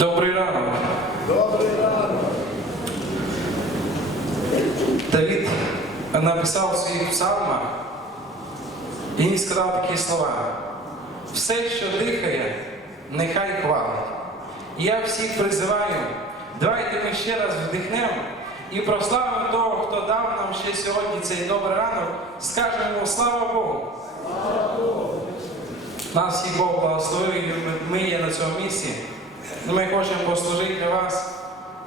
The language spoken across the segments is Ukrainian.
Добрий ранок. Добрий ранок. Давід написав у своїх псалмах і він сказав такі слова. Все, що дихає, нехай хвалить. Я всіх призиваю, давайте ми ще раз вдихнемо і прославимо того, хто дав нам ще сьогодні цей добрий ранок, скажемо йому слава Богу. Нас всіх Бог благословив, і ми є на цьому місці. І Ми хочемо послужити для вас,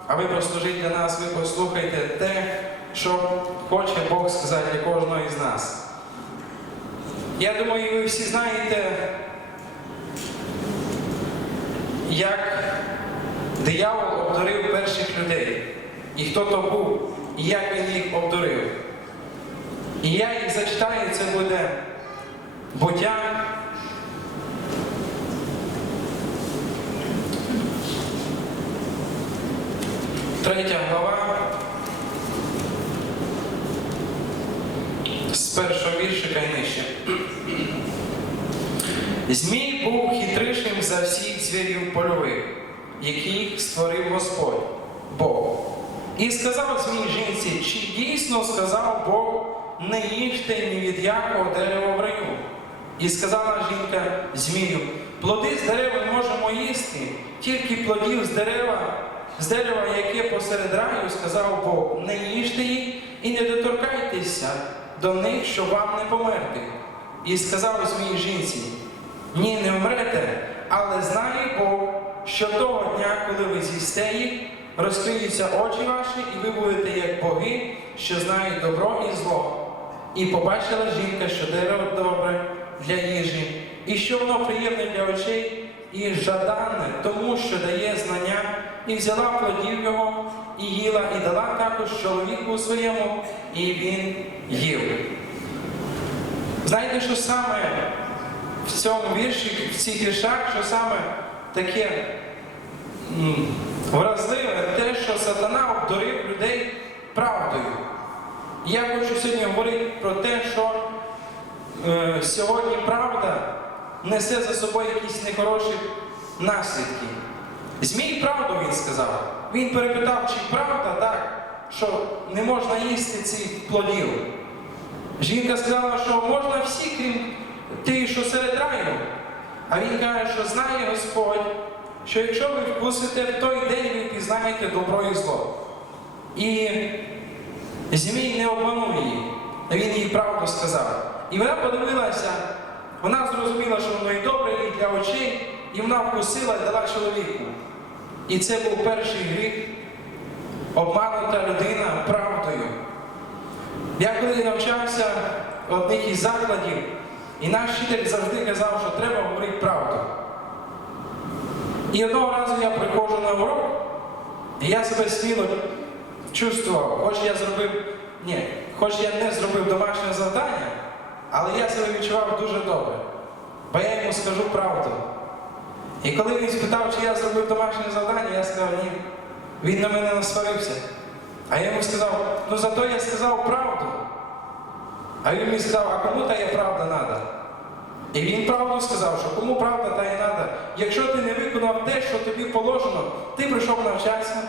а ви послужіть для нас, ви послухайте те, що хоче Бог сказати для кожного із нас. Я думаю, ви всі знаєте, як диявол обдурив перших людей. І хто то був, і як він їх обдурив. І я їх зачитаю, це буде буття. Третя глава. З першого віршика і нижче. Змій був хитрішим за всіх звірів польових, яких створив Господь Бог. І сказав змій жінці, чи дійсно сказав Бог, не їжте ні від якого дерева в раю. І сказала жінка змію, плоди з дерева можемо їсти, тільки плодів з дерева, з дерева, яке посеред раю, сказав Бог, не їжте їх і не доторкайтеся до них, щоб вам не померти. І сказав змій жінці, ні, не вмрете, але знає Бог, що того дня, коли ви з'їсте їх, розкриються очі ваші, і ви будете як боги, що знають добро і зло. І побачила жінка, що дерево добре для їжі, і що воно приємне для очей і жаданне, тому що дає знання, і взяла плодів його, і їла, і дала також чоловіку своєму, і він їв. Знаєте, що саме в цьому вірші, в цих віршах, що саме таке вразливе, те, що сатана обдурив людей правдою. Я хочу сьогодні говорити про те, що е, сьогодні правда несе за собою якісь нехороші наслідки. Змій правду він сказав. Він перепитав, чи правда так, що не можна їсти цих плодів. Жінка сказала, що можна всі, крім тих, що серед раю. А він каже, що знає Господь, що якщо ви вкусите в той день, ви пізнаєте добро і зло. І Змій не обманув її, він їй правду сказав. І вона подивилася, вона зрозуміла, що воно і добре, і для очей, і вона вкусила і дала чоловіку. І це був перший гріх, обманута людина правдою. Я коли навчався в одних із закладів, і наш вчитель завжди казав, що треба говорити правду. І одного разу я приходжу на урок, і я себе сміло чувствував, хоч я зробив, ні, хоч я не зробив домашнє завдання, але я себе відчував дуже добре. Бо я йому скажу правду. І коли він спитав, чи я зробив домашнє завдання, я сказав ні. Він на мене насварився. А я йому сказав, ну зато я сказав правду. А він мені сказав, а кому та є правда треба? І він правду сказав, що кому правда та й треба. Якщо ти не виконав те, що тобі положено, ти прийшов навчатися,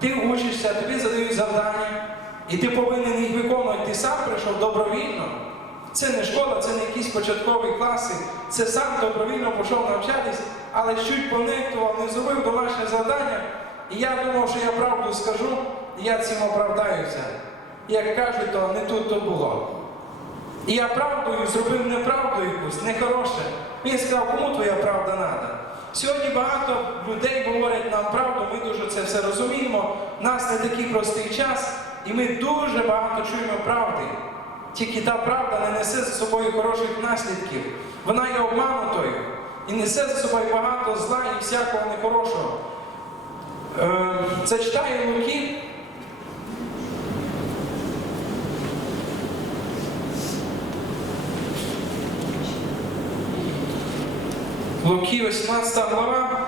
ти учишся, тобі задають завдання, і ти повинен їх виконувати. Ти сам прийшов добровільно. Це не школа, це не якісь початкові класи. Це сам добровільно пішов навчатись, але чуть понехтував, не зробив домашнє завдання. І я думав, що я правду скажу, і я цим оправдаюся. Як кажуть, то не тут то було. І я правдою зробив неправду якусь, нехороше. Він сказав, кому твоя правда треба? Сьогодні багато людей говорять нам правду, ми дуже це все розуміємо. У нас не такий простий час, і ми дуже багато чуємо правди. Тільки та правда не несе за собою хороших наслідків. Вона є обманутою і несе за собою багато зла і всякого нехорошого. Е, Це читає Луки, Луки, 18 глава.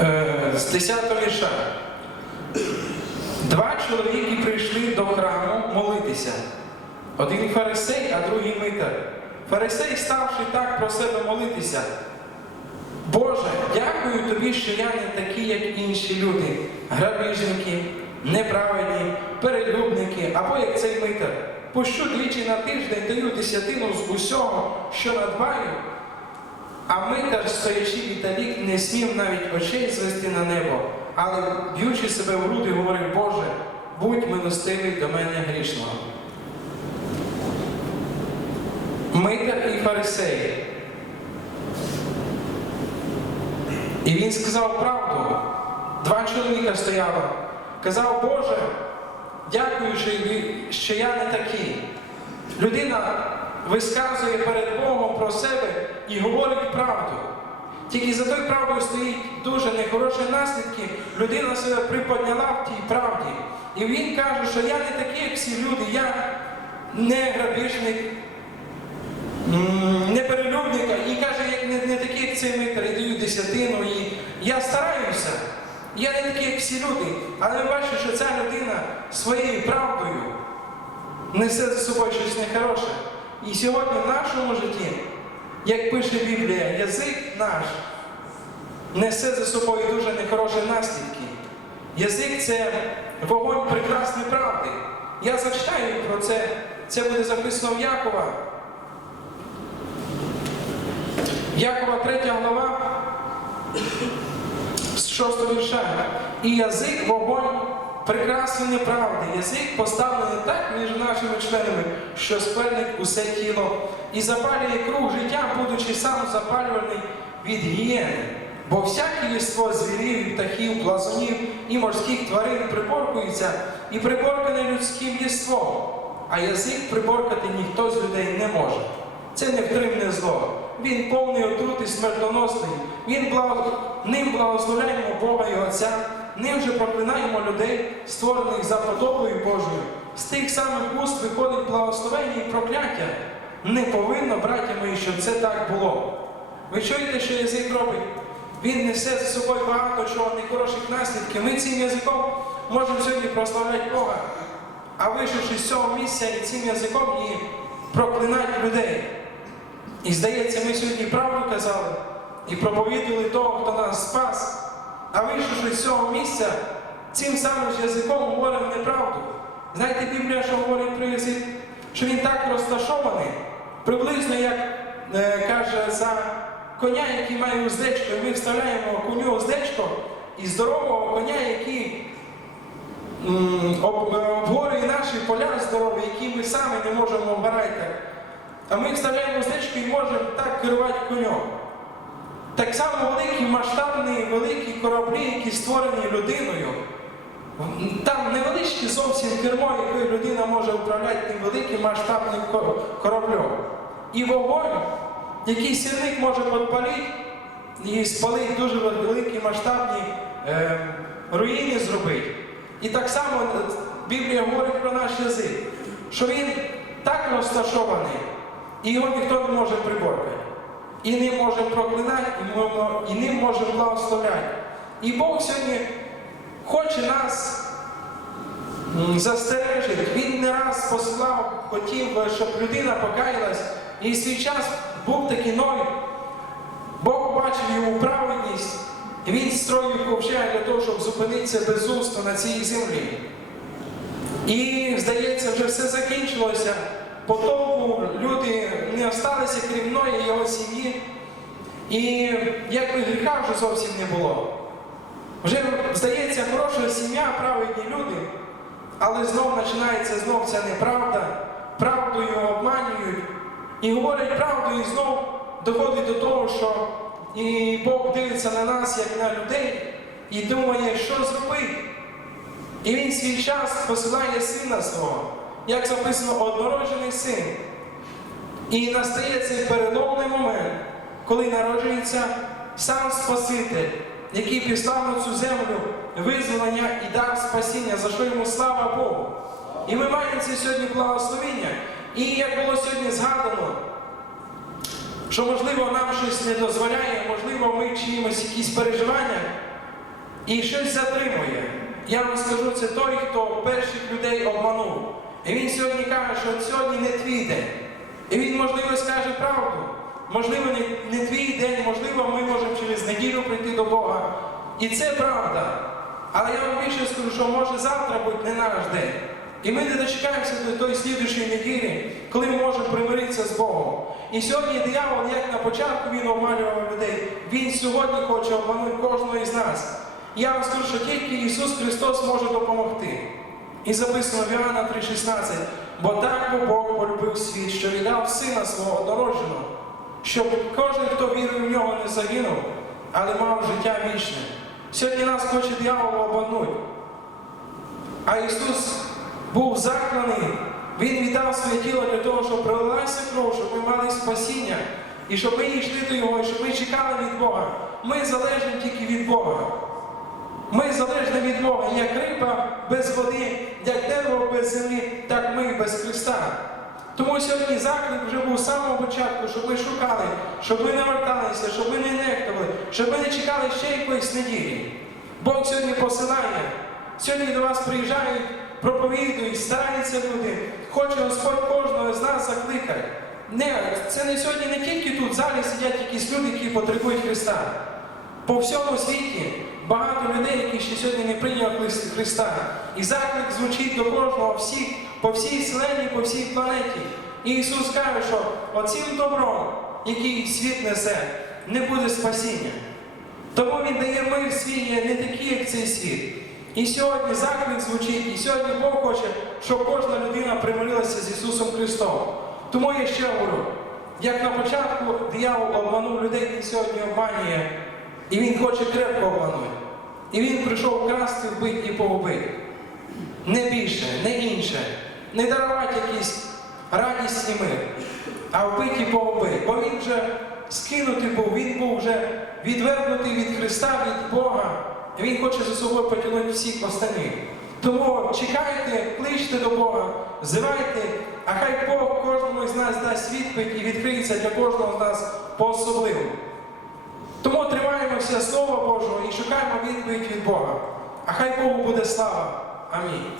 Е, З 10 вірша. Два чоловіки прийшли до храму молитися. Один фарисей, а другий митар. Фарисей, ставши так про себе молитися. Боже, дякую тобі, що я не такий, як інші люди, грабіжники, неправедні, перелюбники, або як цей митар. Пущу двічі на тиждень, даю десятину з усього, що надбаю. А митар, стоячи віддалік, не смів навіть очей звести на небо, але б'ючи себе в груди, говорив, Боже, будь милостивий до мене грішного. Митар і фарисеї. І він сказав правду. Два чоловіка стояло. Казав, Боже, дякую, що я не такий. Людина висказує перед Богом про себе і говорить правду. Тільки за тою правдою стоїть дуже нехороші наслідки. Людина себе приподняла в тій правді. І він каже, що я не такий, як всі люди, я не грабіжник, не перелюбника. І каже, як не, не такий, як цей митер, і даю десятину. І я стараюся. Я не такий, як всі люди. Але я бачу, що ця людина своєю правдою несе за собою щось нехороше. І сьогодні в нашому житті, як пише Біблія, язик наш несе за собою дуже нехороші наслідки. Язик це вогонь прекрасної правди. Я зачитаю про це. Це буде записано в Якова. Якова 3 глава з 6 вірша. І язик вогонь прекрасної правди. Язик поставлений так між нашими членами, що спельнить усе тіло і запалює круг життя, будучи сам запалюваний від гієни. Бо всяке єство звірів, птахів, плазунів і морських тварин приборкується, і приборкане людським єством, а язик приборкати ніхто з людей не може. Це невтримне зло. Він повний отрути смертоносний. Він благо... Ним благословляємо Бога і Отця, ним же проклинаємо людей, створених за подобою Божою. З тих самих уст виходить благословення і прокляття. Не повинно, браття мої, щоб це так було. Ви чуєте, що язик робить? Він несе за собою багато чого нехороших наслідків. Ми цим язиком можемо сьогодні прославляти Бога, а вийшовши з цього місця і цим язиком і проклинати людей. І здається, ми сьогодні правду казали і проповідували того, хто нас спас, а вийшовши з цього місця, цим самим язиком говоримо неправду. Знаєте, Біблія, що говорить про язик, що він так розташований, приблизно як е, каже за коня, який має уздечко, і ми вставляємо коню уздечко, і здорового коня, який м, е, обгорює наші поля здорові, які ми самі не можемо обирати. А ми вставляємо уздечку і можемо так керувати конем. Так само великі масштабні, великі кораблі, які створені людиною. Там невеличке зовсім кермо, якою людина може управляти тим великим масштабним кораблем. І вогонь, який сірник може підпалити і спалити дуже великі масштабні е, руїни зробити. І так само е, Біблія говорить про наш язик, що він так розташований, і його ніхто не може приборкати. І ним може проклинати, і ним може благословляти. І Бог сьогодні хоче нас застережити. Він не раз послав, хотів, щоб людина покаялась. І свій час був такий Ной. Бог бачив його праведність, і він строїв ковчег для того, щоб зупинитися безумство на цій землі. І, здається, вже все закінчилося. Потопу люди не осталися крім Ноя і його сім'ї. І якби гріха вже зовсім не було. Вже, здається, хороша сім'я, праведні люди, але знов починається знов ця неправда, правдою обманюють і говорять правду, і знов доходить до того, що і Бог дивиться на нас, як на людей, і думає, що зробити. І він свій час посилає сина свого, як записано, однороджений син. І настає цей переломний момент, коли народжується сам Спаситель, який післав на цю землю визволення і дав спасіння, за що йому слава Богу. І ми маємо це сьогодні благословення. І як було сьогодні згадано, що можливо нам щось не дозволяє, можливо, ми чиїмось якісь переживання і щось затримує. Я вам скажу, це той, хто перших людей обманув. І він сьогодні каже, що сьогодні не твій день. І він, можливо, скаже правду. Можливо, не, не твій день, можливо, ми можемо через неділю прийти до Бога. І це правда. Але я вам більше скажу, що може завтра бути не наш день. І ми не дочекаємося до тої слідуючої неділі, коли ми можемо примиритися з Богом. І сьогодні диявол, як на початку він обманював людей, він сьогодні хоче обманути кожного із нас. Я вам скажу, що тільки Ісус Христос може допомогти. І записано в Іоанна 3,16, бо так бо Бог полюбив світ, що віддав сина свого однородженого, щоб кожен, хто вірує в нього, не загинув, але мав життя вічне. Сьогодні нас хоче диявол обманути. А Ісус був закланий, Він віддав своє тіло для того, щоб пролилася кров, щоб ми мали спасіння, і щоб ми йшли до Його, і щоб ми чекали від Бога. Ми залежні тільки від Бога. Ми залежні від Бога, як риба без води, як дерево без землі, так ми без Христа. Тому сьогодні заклик вже був з самого початку, щоб ми шукали, щоб ми не верталися, щоб ми не нехтували, щоб ми не чекали ще якоїсь неділі. Бог сьогодні посилає. Сьогодні до вас приїжджають, проповідують, стараються люди. Хоче Господь кожного з нас закликати. Не, це не сьогодні не тільки тут в залі сидять якісь люди, які потребують Христа. По всьому світі багато людей, які ще сьогодні не прийняли Христа. І заклик звучить до кожного всіх, по всій вселенні, по всій планеті. І Ісус каже, що оцим добром, який світ несе, не буде спасіння. Тому Він дає мир свій є не такий, як цей світ. І сьогодні заклик звучить, і сьогодні Бог хоче, щоб кожна людина примирилася з Ісусом Христом. Тому я ще говорю, як на початку диявол обманув людей, він сьогодні обманює, і він хоче крепко обманути. І він прийшов красти, вбити і погубити. Не більше, не інше. Не дарувати якийсь радість і мир, а вбити і погубити. Бо він вже скинутий був, він був вже відвернутий від Христа, від Бога. І він хоче за собою потягнути всіх останніх. Тому чекайте, кличте до Бога, взивайте, а хай Бог кожному з нас дасть відповідь і відкриється для кожного з нас по-особливому. Тому тримаємося Слова Божого і шукаємо відповідь від Бога. А хай Богу буде слава. Амінь.